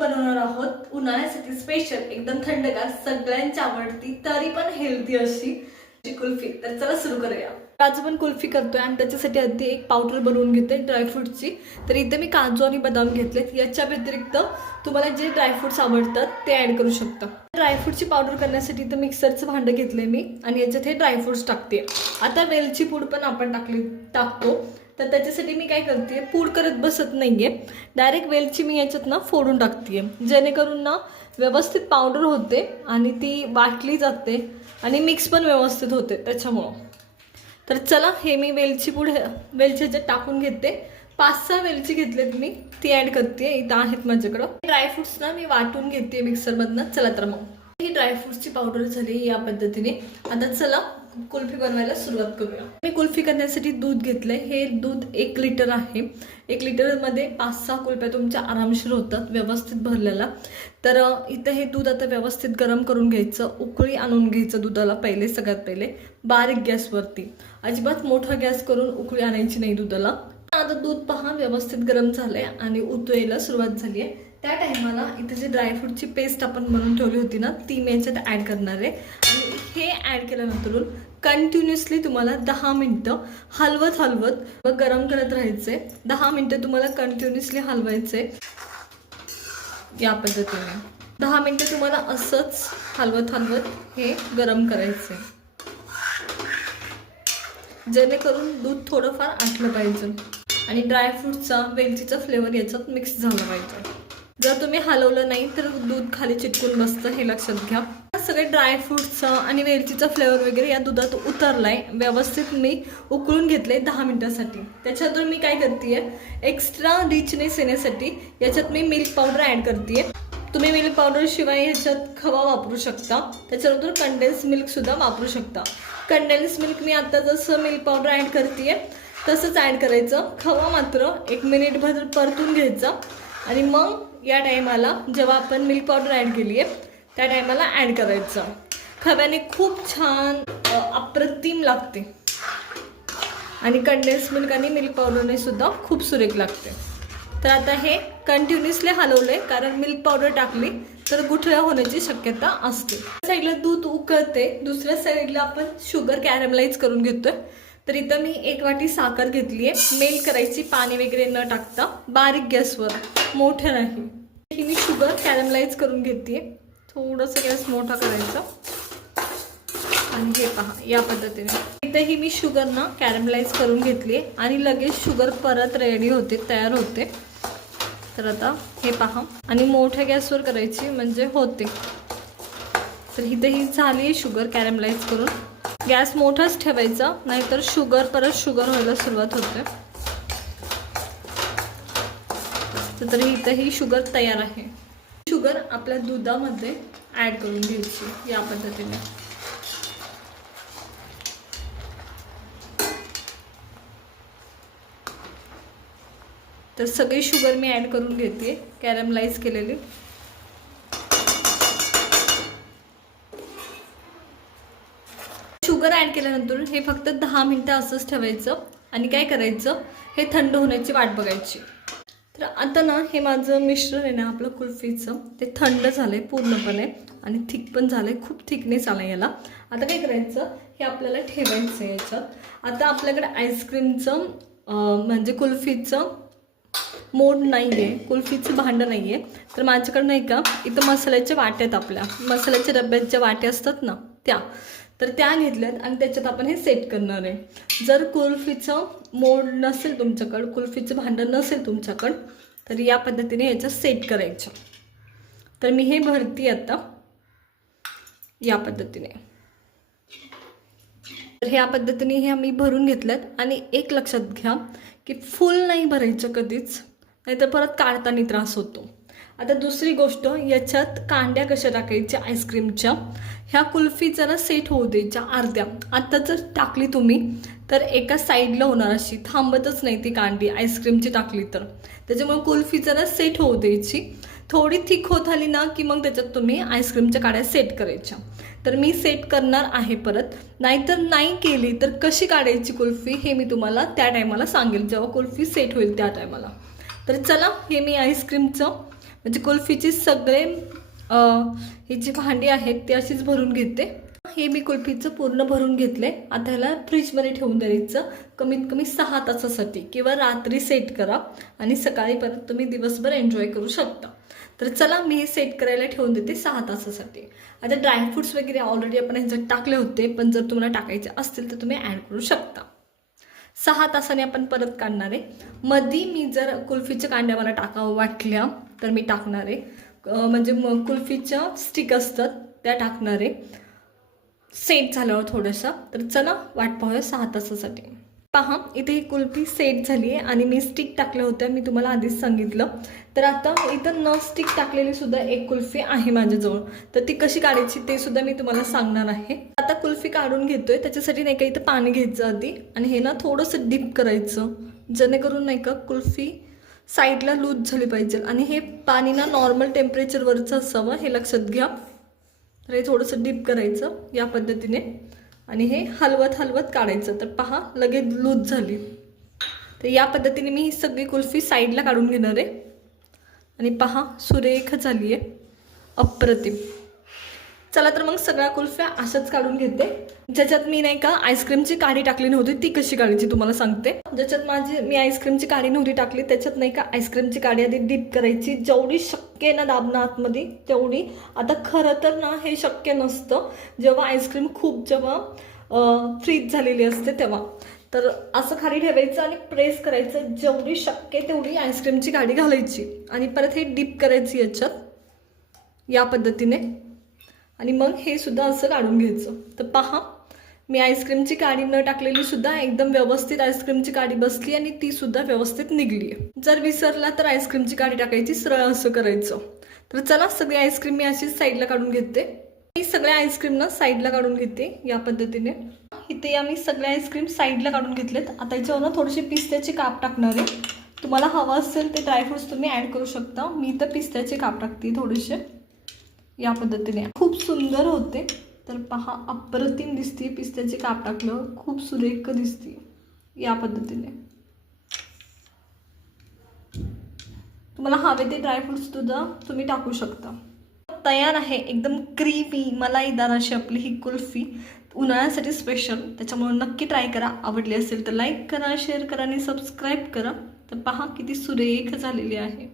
बनवणार आहोत उन्हाळ्यासाठी स्पेशल एकदम थंडगार सगळ्यांची आवडती तरी पण हेल्दी अशी कुल्फी। तर चला सुरू करूया। काजू पण कुल्फी करतोय आणि त्याच्यासाठी आधी एक पावडर बनवून घेते ड्रायफ्रूटची। तर इथे मी काजू आणि बदाम घेतलेत। याच्या व्यतिरिक्त तुम्हाला जे ड्रायफ्रूट्स आवडतात ते ऍड करू शकता। ड्रायफ्रूटची पावडर करण्यासाठी इथे मिक्सरचं भांडं घेतलंय मी आणि याच्यात हे ड्रायफ्रूट्स टाकते। आता वेलची पूड पण आपण टाकतो। तर त्याच्यासाठी मी काय करते, पूड करत बसत नाहीये, डायरेक्ट वेलची मी याच्यात ना फोडून टाकते, जेणेकरून ना व्यवस्थित पावडर होते आणि ती वाटली जाते आणि मिक्स पण व्यवस्थित होते त्याच्यामुळं। तर चला हे मी वेलची पूड वेलचीच्या टाकून घेते। 5-6 वेलची घेतलेत मी, ती ऍड करते। इथं आहेत माझ्याकडं ड्रायफ्रुट्स ना मी वाटून घेते मिक्सरमधनं। चला तर मग ही ड्रायफ्रुट्सची पावडर झाली या पद्धतीने। आता चला कुल्फी बनवायला सुरुवात करूया। मी कुल्फी करण्यासाठी दूध घेतलंय। हे दूध 1 लिटर आहे। 1 लिटरमध्ये 5-6 कुल्फ्या तुमच्या आरामशीर होतात व्यवस्थित भरलेला। तर इथं हे दूध आता व्यवस्थित गरम करून घ्यायचं, उकळी आणून घ्यायचं दुधाला पहिले, सगळ्यात पहिले बारीक गॅसवरती। अजिबात मोठा गॅस करून उकळी आणायची नाही दुधाला। आता दूध पहा व्यवस्थित गरम झालंय आणि उतरायला सुरुवात झाली आहे। त्या टायमाला इथे जे ड्रायफ्रूटची पेस्ट आपण बनवून ठेवली होती ना, ती मी याच्यात ॲड करणार आहे। आणि हे ॲड केल्यानंतर कंटिन्युअसली तुम्हाला 10 मिनटं हलवत गरम करत राहायचे। 10 मिनटं तुम्हाला कंटिन्युअसली हलवायचे या पद्धतीने। 10 मिनटं तुम्हाला असंच हलवत हे गरम करायचे, जेणेकरून दूध थोडंफार आटलं पाहिजे आणि ड्रायफ्रूटचा वेलचीचा फ्लेवर याच्यात मिक्स झाला पाहिजे। जर तुम्ही हलवलं नाही तर दूध खाली चिटकून बसतं, हे लक्षात घ्या। सगळे ड्रायफ्रूटचा आणि वेलचीचा फ्लेवर वगैरे या दुधात उतरलाय, व्यवस्थित मी उकळून घेतले 10 मिनिटांसाठी। त्याच्यातून मी काय करते, एक्स्ट्रा रिचनेस येण्यासाठी याच्यात मी मिल्क पावडर ॲड करते। तुम्ही मिल्क पावडर शिवाय ह्याच्यात खवा वापरू शकता, त्याच्यानंतर कंडेन्स मिल्क सुद्धा वापरू शकता। कंडेन्स मिल्क मी आता जसं मिल्क पावडर ॲड करते तसंच ॲड करायचं। खवा मात्र 1 मिनिटभर परतून घ्यायचा आणि मग या टायमाला जेव्हा आपण मिल्क पावडर ॲड केली आहे त्या टायमाला ॲड करायचं। खव्याने खूप छान अप्रतिम लागते आणि कंडेन्स मिल्क आणि मिल्क पावडरने सुद्धा खूप सुरेख लागते। तर आता हे कंटिन्युअसली हलवलंय, कारण मिल्क पावडर टाकली तर गुठळ्या होण्याची शक्यता असते। साईडला दूध उकळते, दुसऱ्या साईडला आपण शुगर कॅरमलाइज करून घेतोय। तर इथं मी 1 वाटी साखर घेतली आहे, मेल्ट करायची पाणी वगैरे न टाकता, बारीक गॅसवर, मोठ्या नाही। ही मी शुगर कॅरमलाइज करून घेते, थोडंसं गॅस मोठा करायचा आणि हे पहा या पद्धतीने। इथे ही मी शुगर ना कॅरमलाइज करून घेतली आणि लगेच शुगर परत रेडी होते, तयार होते। तर आता हे पहा आणि मोठ्या गॅसवर करायची म्हणजे होते। तर इथे ही झाली शुगर कॅरमलाइज करून। गॅस मोठाच ठेवायचा, नाहीतर परत शुगर व्हायला सुरुवात होते। तर इथे ही शुगर तयार आहे। शुगर आपल्या दुधामध्ये ॲड करून घ्यायची या पद्धतीने। तर सगळी शुगर मी ॲड करून घेते कॅरमलाइज केलेली। शुगर ॲड केल्यानंतर हे फक्त 10 मिनिटं असंच ठेवायचं आणि काय करायचं, हे थंड होण्याची वाट बघायची। तर आता ना हे माझं मिश्रण आहे ना आपलं कुल्फीचं, ते थंड झालंय पूर्णपणे आणि थिक पण झालंय, खूप थिकनेस आला याला। आता काय करायचं, हे आपल्याला ठेवायचं याच्यात। आता आपल्याकडे आईस्क्रीमचं म्हणजे कुल्फीचं मोड नाही आहे, कुल्फीचं भांडं नाही आहे। तर माझ्याकडे नाही का इथं मसाल्याच्या वाट्यात, आपल्या मसाल्याच्या डब्याच्या वाट्या असतात ना तर त्या घेतल्यात आणि त्याच्यात आपण हे सेट करणार आहे। जर कुल्फीचं मोड नसेल तुमच्याकडं, कुल्फीचं भांडं नसेल तुमच्याकडं, तर या पद्धतीने याच्यात सेट करायचं। तर मी हे भरती आता या पद्धतीने। तर ह्या पद्धतीने हे आम्ही भरून घेतल्यात आणि एक लक्षात घ्या की फुल नाही भरायचं कधीच, नाहीतर परत काढताना त्रास होतो। आता दुसरी गोष्ट, याच्यात कांड्या कशा टाकायच्या आईस्क्रीमच्या, ह्या कुल्फीचा ना सेट होऊ द्यायच्या अर्ध्या। आता जर टाकली तुम्ही तर एका साईडला होणार, अशी थांबतच नाही ती कांडी आईस्क्रीमची टाकली तर। त्याच्यामुळे कुल्फीचा ना सेट होऊ द्यायची। थोडी थिक होत आली ना की मग त्याच्यात तुम्ही आईस्क्रीमच्या काड्या सेट करायच्या। तर मी सेट करणार आहे परत, नाहीतर नाही केली तर कशी काढायची कुल्फी हे मी तुम्हाला त्या टायमाला सांगेल, जेव्हा कुल्फी सेट होईल त्या टायमाला। तर चला हे मी आईस्क्रीमचं म्हणजे कुल्फीची सगळे ही जी भांडी आहेत ती अशीच भरून घेते. हे मी कुल्फीचं पूर्ण भरून घेतले. आता ह्याला फ्रीजमध्ये ठेवून द्यायचं कमीत कमी 6 तासासाठी किंवा रात्री सेट करा आणि सकाळी परत तुम्ही दिवसभर एन्जॉय करू शकता. तर चला मी हे सेट करायला ठेवून देते 6 तासासाठी. आता ड्रायफ्रूट्स वगैरे ऑलरेडी आपण ह्याच्यात टाकले होते, पण जर तुम्हाला टाकायचे असतील तर तुम्ही ॲड करू शकता. 6 तासाने आपण परत काढणार आहे. मध्ये मी जर कुल्फीच्या कांड्या मला टाकावं वाटल्या तर मी टाकणार आहे. म्हणजे मग कुल्फीच्या स्टिक असतात त्या टाकणार आहे सेट झाल्यावर थोडंसं. तर चला वाट पाहूया 6 तासासाठी. पहा इथे ही कुल्फी सेट झाली आहे आणि मी स्टिक टाकल्या होत्या, मी तुम्हाला आधीच सांगितलं. तर आता इथं न स्टिक टाकलेली सुद्धा एक कुल्फी आहे माझ्याजवळ, तर ती कशी काढायची ते सुद्धा मी तुम्हाला सांगणार आहे. आता कुल्फी काढून घेतोय, त्याच्यासाठी नाही का इथं पाणी घ्यायचं आधी आणि हे ना थोडंसं डीप करायचं, जेणेकरून नाही का कुल्फी साईडला लूज झाली पाहिजे. आणि हे पाणी ना नॉर्मल टेम्परेचरवरचं असावं हे लक्षात घ्या. तर हे थोडंसं डीप करायचं या पद्धतीने आणि हे हलवत हलवत काढायचं. तर पहा लगेच लूज झाली. तर या पद्धतीने मी ही सगळी कुल्फी साईडला काढून घेणार आहे आणि पहा सुरेख झाली आहे, अप्रतिम. चला तर मग सगळ्या कुल्फ्या अशाच काढून घेते. ज्याच्यात मी नाही का आईस्क्रीमची काडी टाकली नव्हती ती कशी काढायची तुम्हाला सांगते. ज्याच्यात मी आईस्क्रीमची काडी नव्हती टाकली त्याच्यात नाही का आईस्क्रीमची काडी आधी डीप करायची, जेवढी शक्य आहे ना दाबणं आतमध्ये तेवढी. आता खरं तर ना हे शक्य नसतं जेव्हा आईस्क्रीम खूप जेव्हा फ्रीज झालेली असते तेव्हा. तर असं खाली ठेवायचं आणि प्रेस करायचं, जेवढी शक्य तेवढी आईस्क्रीमची काडी घालायची आणि परत हे डीप करायची याच्यात या पद्धतीने आणि मग हे सुद्धा असं काढून घ्यायचं. तर पहा मी आईस्क्रीमची काडी न टाकलेली सुद्धा एकदम व्यवस्थित आईस्क्रीमची काडी बसली आणि ती सुद्धा व्यवस्थित निघली. जर विसरला तर आईस्क्रीमची काडी टाकायची, सरळ असं करायचं. तर चला सगळी आईस्क्रीम मी अशीच साईडला काढून घेते. ही सगळ्या आईस्क्रीम ना साईडला काढून घेते या पद्धतीने. इथे या मी सगळ्या आईस्क्रीम साईडला काढून घेतलेत. आता याच्यावर ना थोडीशी पिस्त्याची काप टाकणार आहे. तुम्हाला हवं असेल ते ड्रायफ्रुट्स तुम्ही ॲड करू शकता. मी तर पिस्त्याचे काप टाकते थोडेसे या पद्धतीने. खूप सुंदर होते. तर पहा अप्रतिम दिसते, पिस्त्याचे काप टाकलं खूप सुरेख दिसते या पद्धतीने. तुम्हाला हवे ते ड्रायफ्रुट्स सुद्धा तुम्ही टाकू शकता. तयार आहे एकदम क्रीमी मलाईदार अशी आपली ही कुल्फी, उन्हाळ्यासाठी स्पेशल. त्याच्यामुळे नक्की ट्राय करा. आवडली असेल तर लाईक करा, शेअर करा आणि सबस्क्राईब करा. तर पहा किती सुरेख झालेली आहे.